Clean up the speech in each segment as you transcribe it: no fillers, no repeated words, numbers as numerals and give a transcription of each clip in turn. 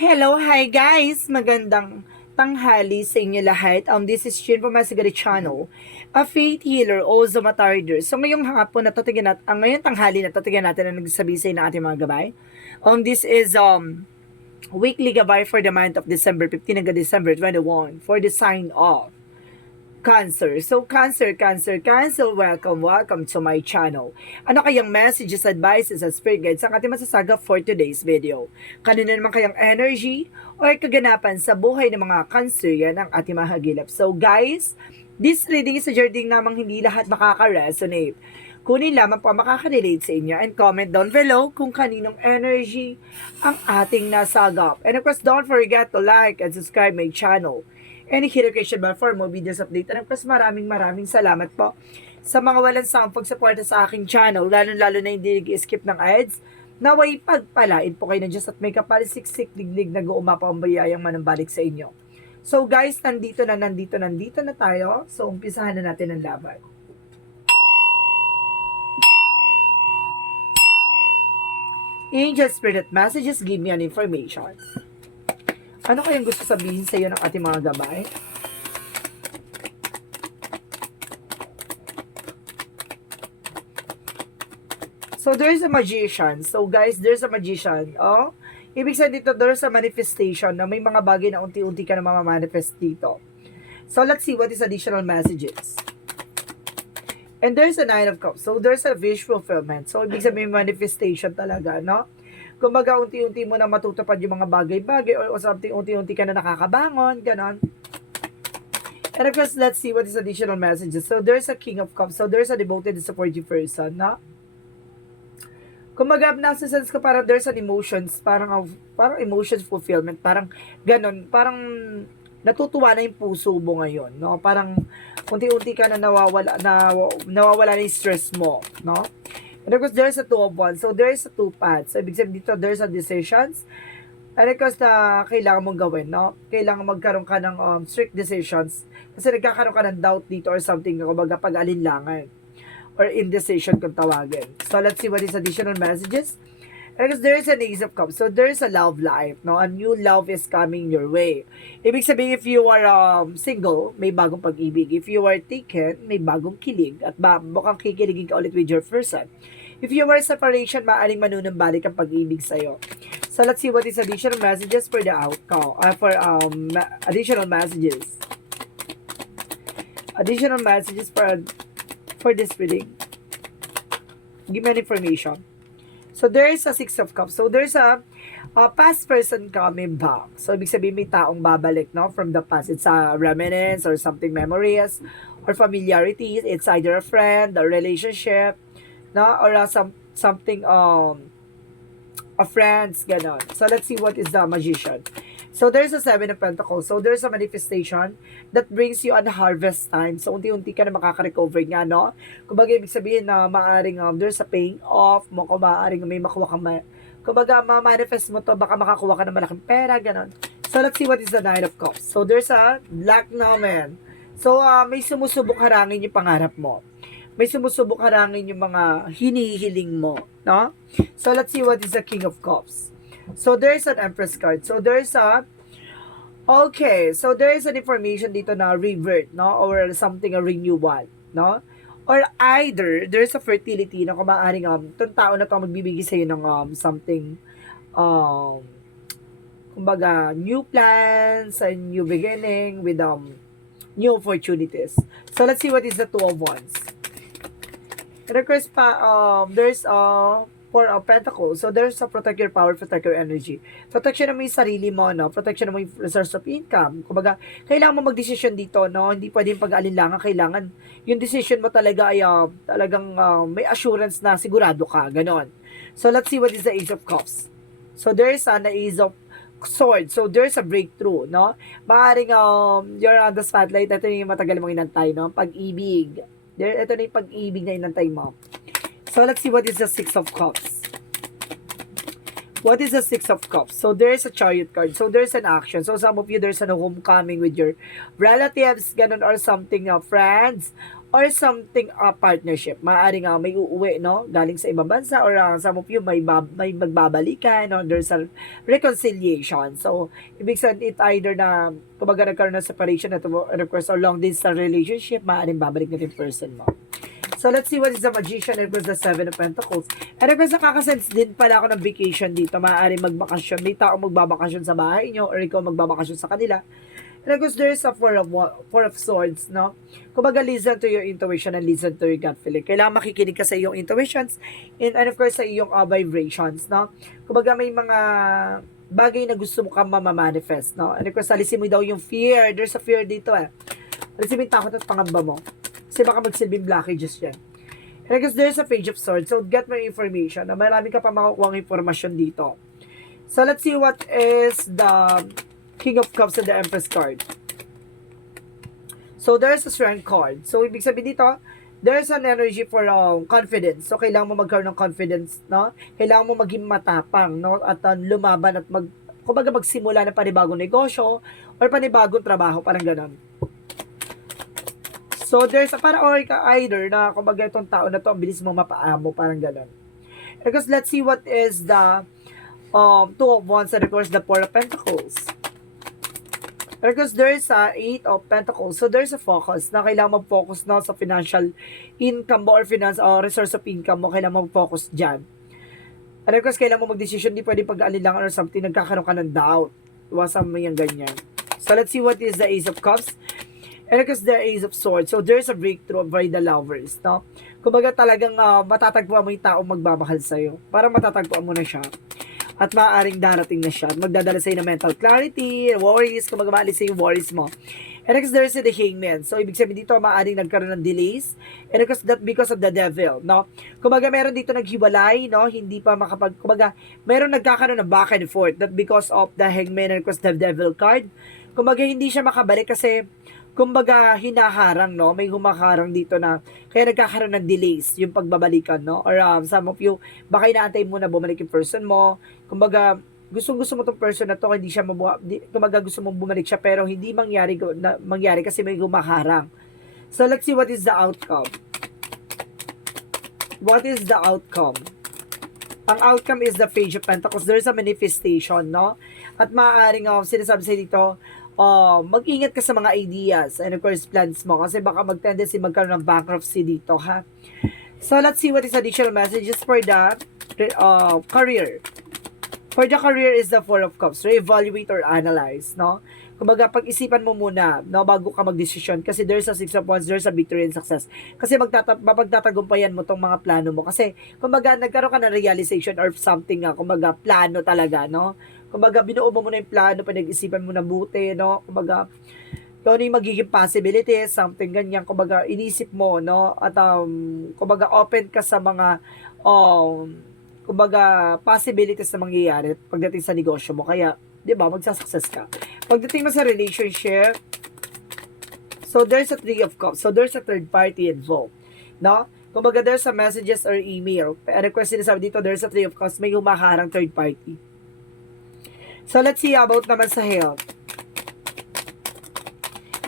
Hello, hi guys! Magandang tanghali sa inyo lahat. This is Shin from Masigari Channel, a faith healer, also matarder. So ngayong hapon natatigan natin, ngayong tanghali natatigan natin ang nagsabisay ng ating mga gabay. This is weekly gabay for the month of December 15 hanggang December 21 for the sign of Cancer. So, Cancer, welcome to my channel. Ano kayang messages, advices, at spirit guides ang ating masasaga for today's video? Kanino naman kayang energy or kaganapan sa buhay ng mga Cancer, yan ang ating mahagilap. So, guys, this reading is a journey namang hindi lahat makaka-resonate. Kunin lamang po makaka-relate sa inyo and comment down below kung kaninong energy ang ating nasagap. And of course, don't forget to like and subscribe my channel and hit notification bell for more videos update. And of course, maraming salamat po sa mga walang sawang pagsuporta sa aking channel, lalo na hindi nag-skip ng ads. Naway pagpalain po kayo ng Diyos at may kapalisiksik liglig na guumapa ang bayayang manambalik sa inyo. So guys, nandito na tayo. So umpisahan na natin ang laban. Angel Spirit Messages, give me an information. Ano kayang gusto sabihin sa iyo ng ating mga gabay? So, there's a magician. So, guys, there's a magician. Oh, ibig sabihin dito, there's a manifestation na may mga bagay na unti-unti ka na mamamanifest dito. So, let's see what is additional messages. And there's a Nine of Cups. So, there's a wish fulfillment. So, ibig sabihin manifestation talaga, no? Kumbaga, unti-unti mo na matutupad yung mga bagay-bagay or something, unti-unti ka na nakakabangon, ganon. And of course, let's see what is additional messages. So, there's a King of Cups. So, there's a devoted and supportive person, no? Kumbaga, nasa sense ko parang there's an emotions, parang emotions fulfillment, parang ganon, parang natutuwa na yung puso mo ngayon, no? Parang unti-unti ka na nawawala na yung stress mo, no? And of course, there's a Two of Wands. So, there's a two paths. So, ibig sabihin dito, there's a decisions. And of course, na kailangan mong gawin, no? Kailangan magkaroon ka ng strict decisions. Kasi nagkakaroon ka ng doubt dito or something, kumbaga pag-alinlangan. Or indecision kung tawagin. So, let's see what is additional messages. Because there is an Ace of Cups. So, there is a love life. No? A new love is coming your way. Ibig sabihin, if you are single, may bagong pag-ibig. If you are taken, may bagong kilig. At mukhang kikiligin ka ulit with your person. If you are separation, maaaring manunumbalik ang pag-ibig sa'yo. So, let's see what is additional messages for the outcome. Additional messages. Additional messages for this reading. Give me an information. So, there is a Six of Cups. So, there's a past person coming back. So, ibig sabihin may taong babalik, no? From the past. It's a reminiscence or something memories or familiarity. It's either a friend, a relationship, no? Or something, a friends, ganon. So, let's see what is the Magician. So, there's a Seven of Pentacles. So, there's a manifestation that brings you on harvest time. So, unti-unti ka na makaka-recover nga, no? Kumbaga, ibig sabihin na maaring there's a paying off mo, kung maaring may makuha ka, kumbaga, ma-manifest mo to, baka makakuha ka ng malaking pera, ganon. So, let's see what is the Nine of Cups. So, there's a Black Nomen. So, may sumusubok harangin yung pangarap mo. May sumusubok harangin yung mga hinihiling mo, no? So, let's see what is the King of Cups. So, there's an Empress card. So, there's a okay. So, there is an information dito na revert, no? Or something, a renewal, no? Or either, there's a fertility na kung maaaring, itong tao na to magbibigay sa'yo ng something, kumbaga, new plans, a new beginning with new opportunities. So, let's see what is the Two of Wands. And of course, there's Four of Pentacles. So, there's a protect your power, protect your energy. Protection mo yung sarili mo, no? Protection mo yung resource of income. Kumbaga, kailangan mo mag-decision dito, no? Hindi pwedeng pag-alinlangan. Kailangan, yung decision mo talaga ay talagang may assurance na sigurado ka. Ganon. So, let's see what is the Ace of Cups. So, there's an Ace of Swords. So, there's a breakthrough, no? Maaring you're on the spotlight. Ito yung matagal mong inantay, no? Pag-ibig. Ito na yung pag-ibig na inantay mo. So, let's see what is the Six of Cups. What is the Six of Cups? So there's a Chariot card. So there's an action. So some of you, there's an homecoming with your relatives, ganun, or something, friends, or something, partnership. Maaaring may uuwi, no? Galing sa ibang bansa, or some of you, may magbabalikan, no? There's a reconciliation. So, ibig sabihin, it either na, kumbaga nagkaroon ng separation, at of course, or long distance relationship, maaaring babalik na yung person mo. So, let's see what is the Magician and of course the Seven of Pentacles. And of course, nakakasense din pala ako ng vacation dito. Maaaring magbakasyon. May tao magbabakasyon sa bahay nyo or ikaw magbabakasyon sa kanila. And of course, there is a Four of Swords, no? Kumbaga, listen to your intuition and listen to your gut feeling. Kailangan makikinig ka sa iyong intuitions and of course, sa iyong vibrations, no? Kumbaga, may mga bagay na gusto mo kang mamamanifest, no? And of course, alisin mo daw yung fear. There's a fear dito, Alisin mo yung takot at pangamba mo. Kasi baka magsilbing blockages yan. And I guess there's a Page of Swords. So, get more information. Na marami ka pa makukuha ng informasyon dito. So, let's see what is the King of Cups and the Empress card. So, there's a Strength card. So, ibig sabihin dito, there's an energy for confidence. So, kailangan mo magkaroon ng confidence, no? Kailangan mo maging matapang, no? At lumaban at kumbaga magsimula ng panibagong negosyo or panibagong trabaho, parang ganon. So, there's a either na, kumbaga itong tao na to, ang bilis mo mapaamo, parang gano'n. Because let's see what is the Two of Wands and of course the Four of Pentacles. Because there's a Eight of Pentacles. So, there's a focus na kailangan mag-focus na sa financial income mo or finance or resource of income mo. Kailangan mag-focus dyan. And of course, kailangan mo mag-decision. Di pwede pag-aalilangan or something. Nagkakaroon ka ng doubt. Iwasan mo yung ganyan. So, let's see what is the Ace of Cups. And because the Ace of Swords, so there's a breakthrough by the lovers, no? Kumbaga talagang matatagpuan mo yung taong magmamahal sa'yo. Parang matatagpuan mo na siya. At maaaring darating na siya. At magdadala sa'yo ng mental clarity, worries, kumbaga maalis sa'yo yung worries mo. And because there's the Hangman. So, ibig sabihin dito, maaaring nagkaroon ng delays. And because of the devil, no? Kumbaga, meron dito naghiwalay, no? Hindi pa kumbaga, meron nagkakaroon ng back and forth. That because of the Hangman and because the devil card. Kumbaga, hindi siya makabalik kasi kumbaga hinaharang, no? May humaharang dito na kaya nagkakaroon ng delays yung pagbabalikan, no? Or some of you, baka inaantay mo na bumalik yung person mo. Kumbaga, gusto mo tong person na to, hindi siya kumbaga gusto mong bumalik siya pero hindi mangyari kasi may humaharang. So, let's see what is the outcome. What is the outcome? Ang outcome is the Page of Pentacles. There's a manifestation, no? At maaaring sinasabi sa dito, mag-ingat ka sa mga ideas and of course plans mo kasi baka mag-tendency magkaroon ng bankruptcy dito, ha? So, let's see what is additional messages for the career. For the career is the Four of Cups. Re-evaluate or analyze, no? Kumbaga, pag-isipan mo muna, no, bago ka mag-desisyon kasi there's a Six of Wands, there's a victory and success. Kasi mapagtatagumpayan mo tong mga plano mo. Kasi, kumbaga, nagkaroon ka ng realization or something, kumbaga, plano talaga, no? Kumbaga, binuo mo muna yung plano, pinag-isipan mo na buti, no? Kumbaga, kung ano yung magiging possibilities, something ganyan, kumbaga, inisip mo, no? At, kumbaga, open ka sa mga, kumbaga, possibilities na mangyayari pagdating sa negosyo mo. Kaya, di ba, magsasuccess ka. Pagdating mo sa relationship, so there's a Three of Cups. So there's a third party involved, no? Kumbaga, there's a messages or email. Pero kung sinasabi dito, there's a Three of Cups, may humaharang third party. So, let's see about naman sa health.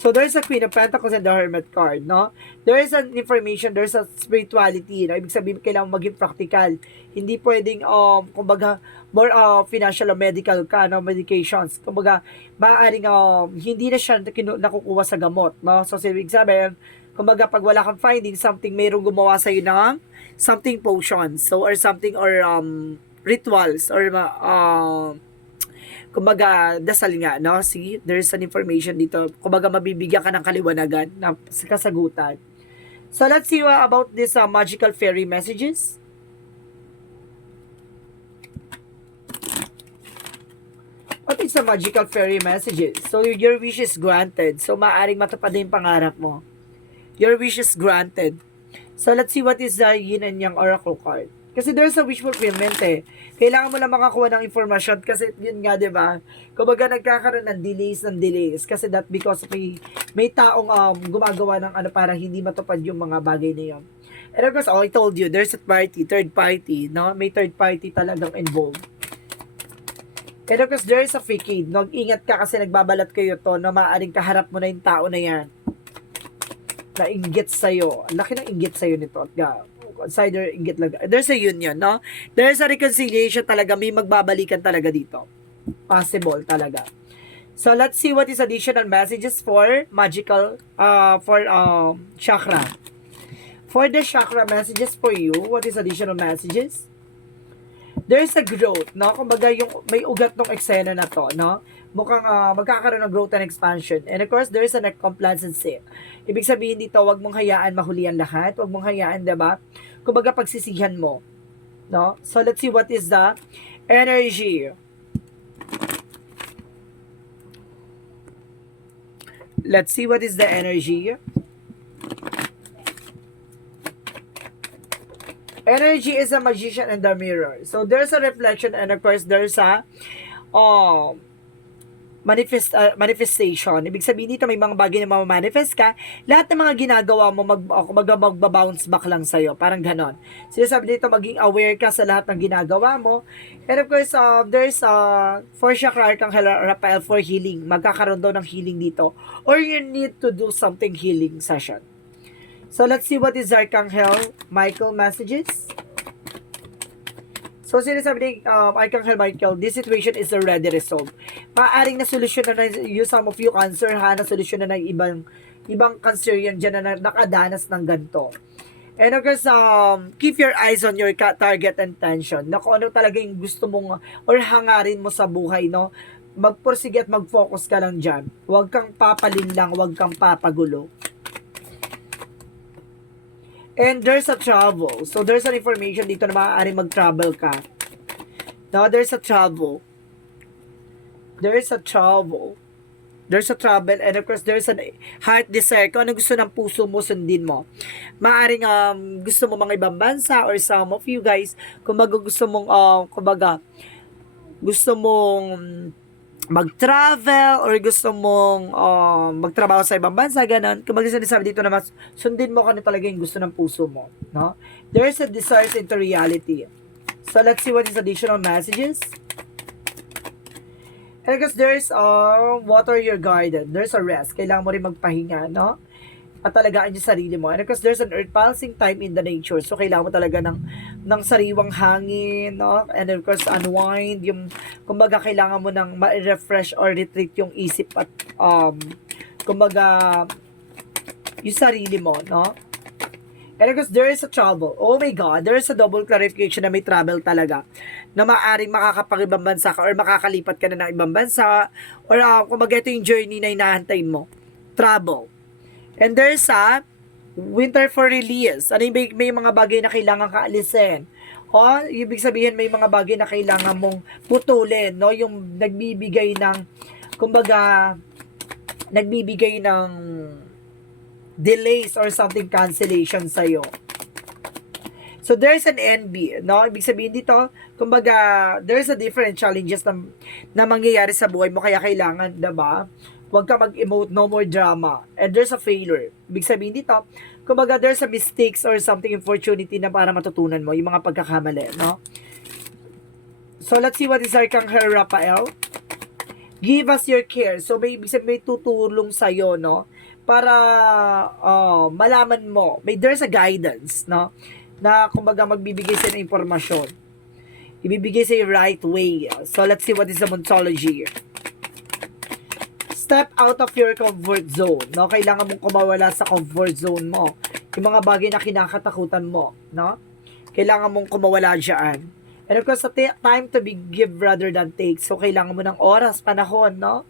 So, there's a Queen of Pentacles and the Hermit card, no? There is an information, there's a spirituality, no? Ibig sabihin, kailangan maging practical. Hindi pwedeng, kumbaga, more financial or medical ka, no? Medications. Kumbaga, maaaring, hindi na siya nakukuha sa gamot, no? So, ibig sabihin, kumbaga, pag wala kang finding something, mayroong gumawa sa'yo ng something potions, so, or something, or rituals, or, kumbaga, dasal nga, no? See, there's an information dito. Kumbaga, mabibigyan ka ng kaliwanagan na kasagutan. So, let's see about this magical fairy messages. What is the magical fairy messages? So, your wish is granted. So, maaaring matupad na yung pangarap mo. Your wish is granted. So, let's see what is the Yin and Yang Oracle card. Kasi there's a wish fulfillment, eh. Kailangan mo lang makakuha ng informasyon kasi yun nga, di ba? Kumbaga nagkakaroon ng delays kasi that because may taong gumagawa ng para hindi matupad yung mga bagay na yun. And of course, I told you, there's a third party, no? May third party talagang involved. And of course, there is a facade. No? Ingat ka kasi nagbabalat kayo to na maaaring kaharap mo na yung tao na yan. Na inggit sa'yo. Ang laki ng inggit sa'yo nito. Consider inggit lang. There's a union, no? There's a reconciliation talaga. May magbabalikan talaga dito. Possible talaga. So, let's see what is additional messages for magical, chakra. For the chakra messages for you, what is additional messages? There's a growth, no? Kumbaga yung may ugat ng eksena na to, no? Mukhang magkakaroon ng growth and expansion. And of course, there's a complacency. Ibig sabihin dito, wag mong hayaan mahuli ang lahat. Wag mong hayaan, diba? Kumbaga pagsisihan mo, no? So, let's see what is the energy. Let's see what is the energy. Energy is a magician in the mirror. So, there's a reflection and of course, there's a manifestation. Ibig sabihin dito, may mga bagay na ma-manifest ka. Lahat ng mga ginagawa mo, magbabounce back lang sa'yo. Parang ganon. Sinasabi dito, maging aware ka sa lahat ng ginagawa mo. And of course, there's for chakra Archangel Raphael for healing. Magkakaroon daw ng healing dito. Or you need to do something healing session. So, let's see what is Archangel Michael messages. So, sinasabi ni Archangel Michael, this situation is already resolved. Maaring na solusyon na some of you cancer, ha, na solusyon na ng ibang cancer yan dyan na nakadanas ng ganito. And of course, keep your eyes on your target and tension. Na kung ano talaga yung gusto mong or hangarin mo sa buhay, no? Magpursige at mag-focus ka lang dyan. Huwag kang papalin lang, huwag kang papagulo. And there's a travel. So, there's an information dito na maaaring mag-travel ka. Now, there's a travel. There's a travel. There's a travel. And of course, there's a heart desire. Kung ano gusto ng puso mo, sundin mo. Maaaring gusto mo mga ibang bansa or some of you guys, kumbaga gusto mong, gusto mong mag-travel or gusto mong magtrabaho sa ibang bansa, ganun. Kung sinasabi dito na mas sundin mo kung ano talaga yung gusto ng puso mo, no? There's a desire into reality. So, let's see what is additional messages. And because there's water your garden. There's a rest. Kailangan mo rin magpahinga, no? At talagaan yung sarili mo. And because there's an earth pulsing time in the nature. So, kailangan mo talaga ng sariwang hangin, no? And of course, unwind. Yung, kumbaga, kailangan mo ng ma-refresh or retreat yung isip at, kumbaga, yung sarili mo, no? And of course, there is a trouble. Oh my God, there is a double clarification na may travel talaga. Na maaaring makakapag-ibang bansa ka or makakalipat ka na ng ibang bansa or kumbaga ito yung journey na hinahantay mo. Travel. And there's a winter for release. Ano yung may mga bagay na kailangan kaalisin. O, ibig sabihin may mga bagay na kailangan mong putulin, no? Yung nagbibigay ng, kumbaga, nagbibigay ng delays or something cancellation sa'yo. So, there's an NB, no? Ibig sabihin dito, kumbaga, there's a different challenges na mangyayari sa buhay mo, kaya kailangan, diba? Huwag ka mag-emote, no more drama. And there's a failure. Ibig sabihin dito, kumbaga there's a mistakes or something opportunity na para matutunan mo, yung mga pagkakamali, no? So, let's see what is Archangel Raphael. Give us your care. So, ibig sabihin, may tutulong sa'yo, no? Para malaman mo. There's a guidance, no? Na, kumbaga, magbibigay sa'yo ng informasyon. Ibibigay sa'yo right way. So, let's see what is the Moontology. Step out of your comfort zone, no? Kailangan mong kumawala sa comfort zone mo. Yung mga bagay na kinakatakutan mo, no? Kailangan mong kumawala dyan. And of course, time to be give rather than take. So, kailangan mo ng oras, panahon, no?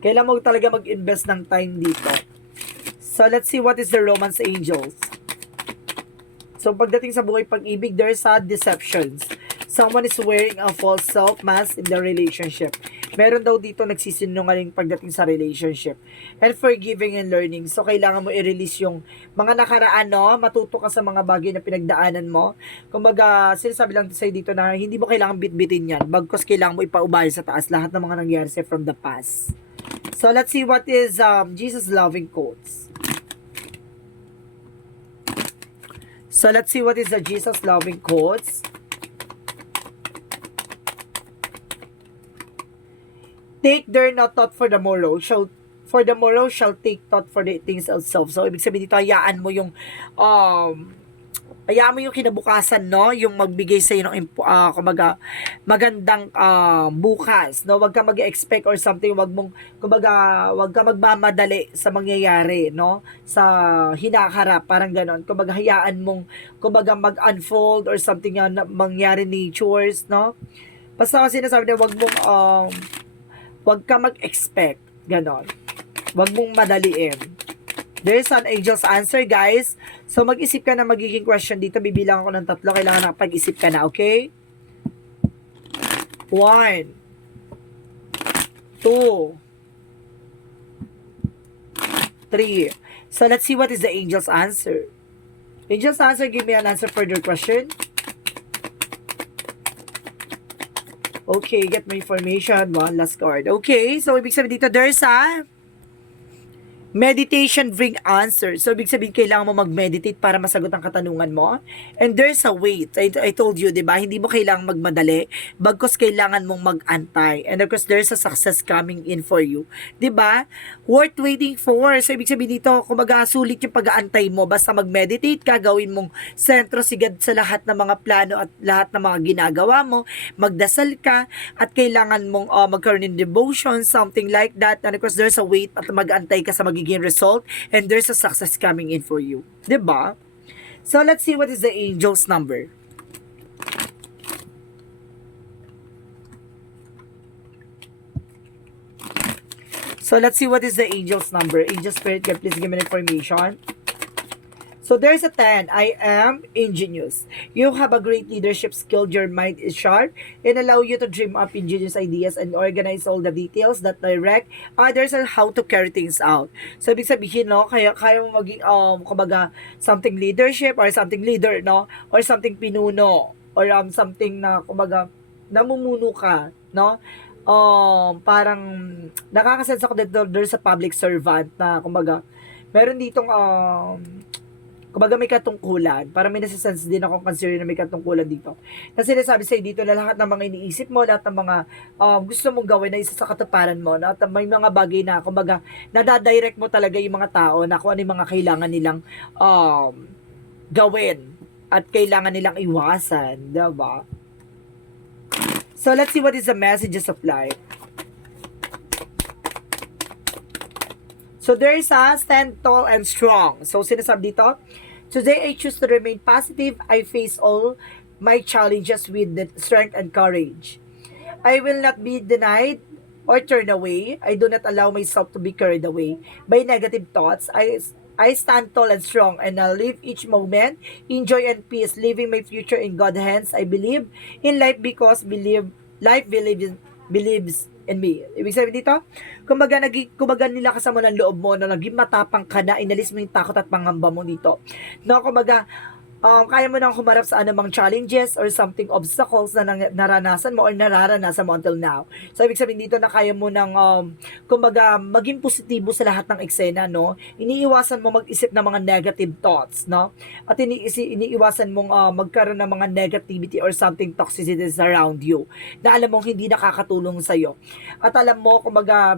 Kailangan mo talaga mag-invest ng time dito. So, let's see what is the romance angels. So, pagdating sa buhay pag-ibig, there's a deceptions. Someone is wearing a false self-mask in the relationship. Meron daw dito nagsisinungaling pagdating sa relationship. And forgiving and learning. So, kailangan mo i-release yung mga nakaraan, no? Matuto ka sa mga bagay na pinagdaanan mo. Kumbaga, sinasabi lang sa'yo dito na hindi mo kailangan bitbitin yan. Bagkus kailangan mo ipaubaya sa taas lahat ng mga nangyari sa'yo from the past. So, let's see what is Jesus loving quotes. So, let's see what is the Jesus loving quotes. take there not thought for the morrow, shall take thought for the things of self. So, ibig sabihin dito, hayaan mo yung kinabukasan, no? Yung magbigay sa ng kumbaga magandang bukas, no? Wag ka mag-expect or something, wag ka magmamadali sa mangyayari, no? Sa hinaharap, parang ganon. Kumbaga hayaan mong kumbaga mag-unfold or something na mangyari natures, no? Basta kasi sinasabi na wag ka mag-expect, ganon. Wag mong madaliin. There's an angel's answer, guys. So, mag-isip ka na magiging question dito. Bibilang ako ng 3. Kailangan nakapag-isip ka na, okay? 1, 2, 3. So, let's see what is the angel's answer. Angel's answer, give me an answer for your question. Okay, get my information. One last card. Okay, so ibig sabihin dito, there's a meditation bring answer. So, ibig sabihin, kailangan mo mag-meditate para masagot ang katanungan mo. And there's a wait. I told you, di ba? Hindi mo kailangang magmadali. Bagkus kailangan mong mag-antay. And of course, there's a success coming in for you. Di ba? Worth waiting for. So, ibig sabihin dito, kumbaga, sulit yung pag-aantay mo. Basta mag-meditate ka, gawin mong sentro sigad sa lahat ng mga plano at lahat ng mga ginagawa mo. Magdasal ka at kailangan mong magkaroon ng devotion, something like that. And of course, there's a wait at mag-aantay ka sa magiging result, and there's a success coming in for you. Diba? So, let's see what is the angel's number. So, let's see what is the angel's number. Angel Spirit, God, please give me information. So, there's a 10. I am ingenious. You have a great leadership skill. Your mind is sharp and allow you to dream up ingenious ideas and organize all the details that direct others on how to carry things out. So, ibig sabihin, no, kaya mo maging, kumbaga, something leadership or something leader, no? Or something pinuno or something na, kumbaga, namumuno ka, no? Parang, nakakasense ako dito, there's a public servant na, kumbaga, meron ditong, kumbaga may katungkulan. Para may nasa-sense din ako consider na may katungkulan dito. Na sinasabi sa'yo dito na lahat ng mga iniisip mo, lahat ng mga gusto mong gawin na isa sa katuparan mo, na, at may mga bagay na, kumbaga, nadadirect mo talaga yung mga tao na kung ano yung mga kailangan nilang gawin at kailangan nilang iwasan. Diba? So, let's see what is the messages of life. So, there is a stand tall and strong. So, sinasabi dito, today I choose to remain positive. I face all my challenges with strength and courage. I will not be denied or turn away. I do not allow myself to be carried away by negative thoughts. I stand tall and strong and I'll live each moment in joy and peace, living my future in God's hands. I believe in life because life believes in me. Ibig sabihin dito, kumbaga nilakasan mo ng loob mo na naging matapang ka na, inalis mo yung takot at pangamba mo dito. No, kumbaga, kaya mo nang humarap sa anumang challenges or something obstacles na naranasan mo or nararanasan mo until now. So, ibig sabihin dito na kaya mo nang, kumbaga, maging positibo sa lahat ng eksena, no? Iniiwasan mo mag-isip ng mga negative thoughts, no? At iniiwasan mong magkaroon ng mga negativity or something toxicity around you na alam mong hindi nakakatulong sa'yo. At alam mo, kumbaga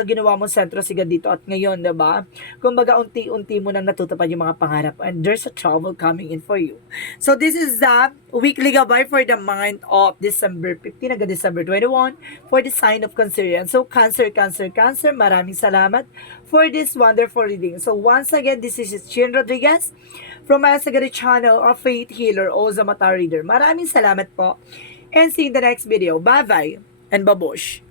ginawa mo sentro sigad dito at ngayon, diba? Kumbaga, unti-unti mo nang natutupad yung mga pangarap and there's a trouble coming in for you. So, this is the weekly gabay for the month of December 15 hanggang December 21 for the sign of Cancer. So, Cancer, maraming salamat for this wonderful reading. So, once again, this is Chin Rodriguez from my Sagari channel of Faith Healer o Zamata Reader. Maraming salamat po and see you in the next video. Bye-bye and babush!